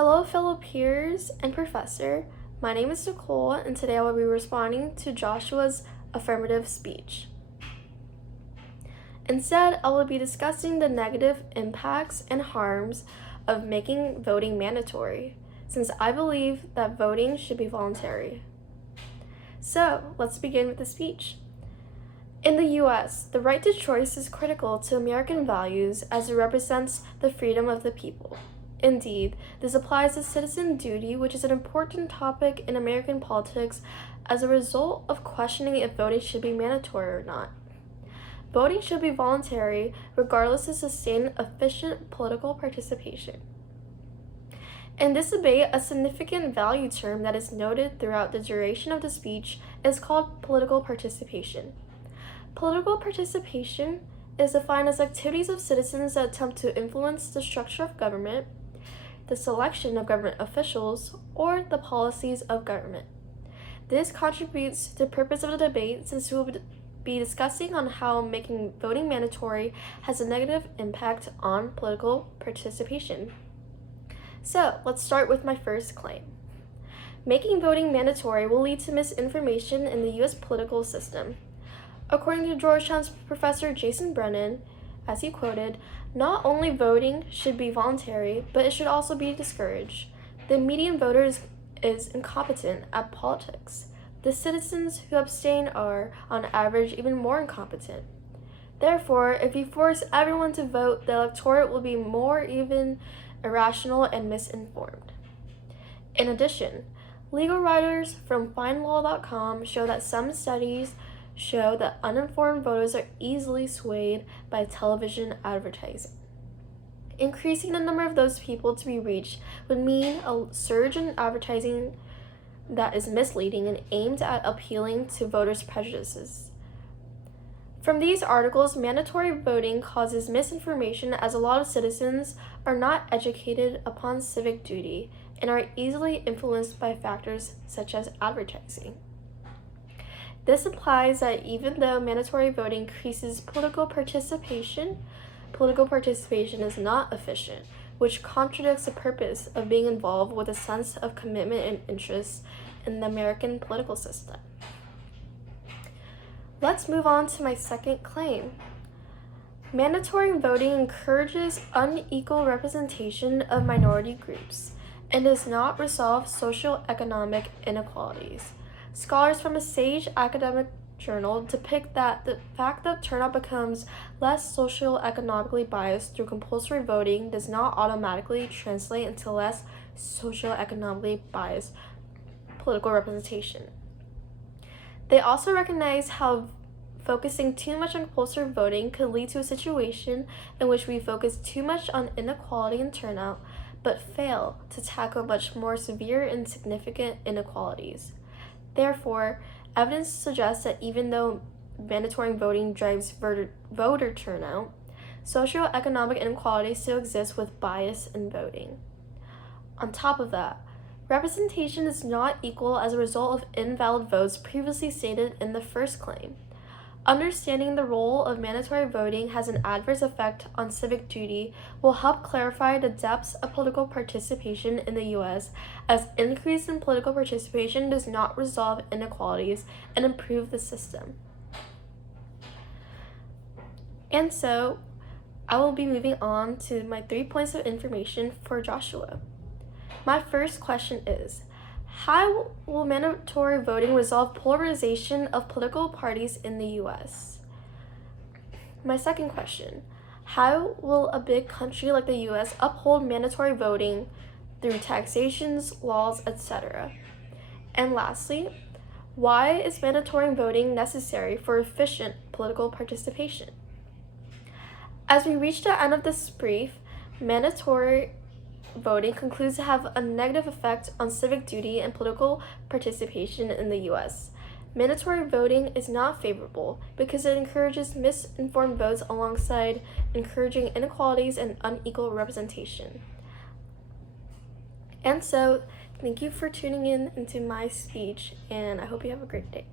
Hello, fellow peers and professor. My name is Nicole, and today I will be responding to Joshua's affirmative speech. Instead, I will be discussing the negative impacts and harms of making voting mandatory, since I believe that voting should be voluntary. So, let's begin with the speech. In the U.S., the right to choice is critical to American values as it represents the freedom of the people. Indeed, this applies to citizen duty, which is an important topic in American politics as a result of questioning if voting should be mandatory or not. Voting should be voluntary, regardless to sustain efficient political participation. In this debate, a significant value term that is noted throughout the duration of the speech is called political participation. Political participation is defined as activities of citizens that attempt to influence the structure of government, the selection of government officials, or the policies of government. This contributes to the purpose of the debate, since we will be discussing on how making voting mandatory has a negative impact on political participation. So, let's start with my first claim. Making voting mandatory will lead to misinformation in the U.S. political system. According to Georgetown's Professor Jason Brennan, as he quoted, "Not only voting should be voluntary, but it should also be discouraged. The median voter is incompetent at politics. The citizens who abstain are, on average, even more incompetent. Therefore, if you force everyone to vote, the electorate will be more even irrational and misinformed." In addition, legal writers from FindLaw.com show that some studies show that uninformed voters are easily swayed by television advertising. Increasing the number of those people to be reached would mean a surge in advertising that is misleading and aimed at appealing to voters' prejudices. From these articles, mandatory voting causes misinformation as a lot of citizens are not educated upon civic duty and are easily influenced by factors such as advertising. This implies that even though mandatory voting increases political participation is not efficient, which contradicts the purpose of being involved with a sense of commitment and interest in the American political system. Let's move on to my second claim. Mandatory voting encourages unequal representation of minority groups and does not resolve socioeconomic inequalities. Scholars from a Sage academic journal depict that the fact that turnout becomes less socioeconomically biased through compulsory voting does not automatically translate into less socioeconomically biased political representation. They also recognize how focusing too much on compulsory voting could lead to a situation in which we focus too much on inequality in turnout, but fail to tackle much more severe and significant inequalities. Therefore, evidence suggests that even though mandatory voting drives voter turnout, socioeconomic inequality still exists with bias in voting. On top of that, representation is not equal as a result of invalid votes previously stated in the first claim. Understanding the role of mandatory voting has an adverse effect on civic duty will help clarify the depths of political participation in the U.S., as increase in political participation does not resolve inequalities and improve the system. And so, I will be moving on to my 3 points of information for Joshua. My first question is, how will mandatory voting resolve polarization of political parties in the U.S.? My second question, how will a big country like the U.S. uphold mandatory voting through taxations, laws, etc.? And lastly, why is mandatory voting necessary for efficient political participation? As we reach the end of this brief, mandatory voting concludes to have a negative effect on civic duty and political participation in the U.S. Mandatory voting is not favorable because it encourages misinformed votes alongside encouraging inequalities and unequal representation. And so, thank you for tuning in into my speech, and I hope you have a great day.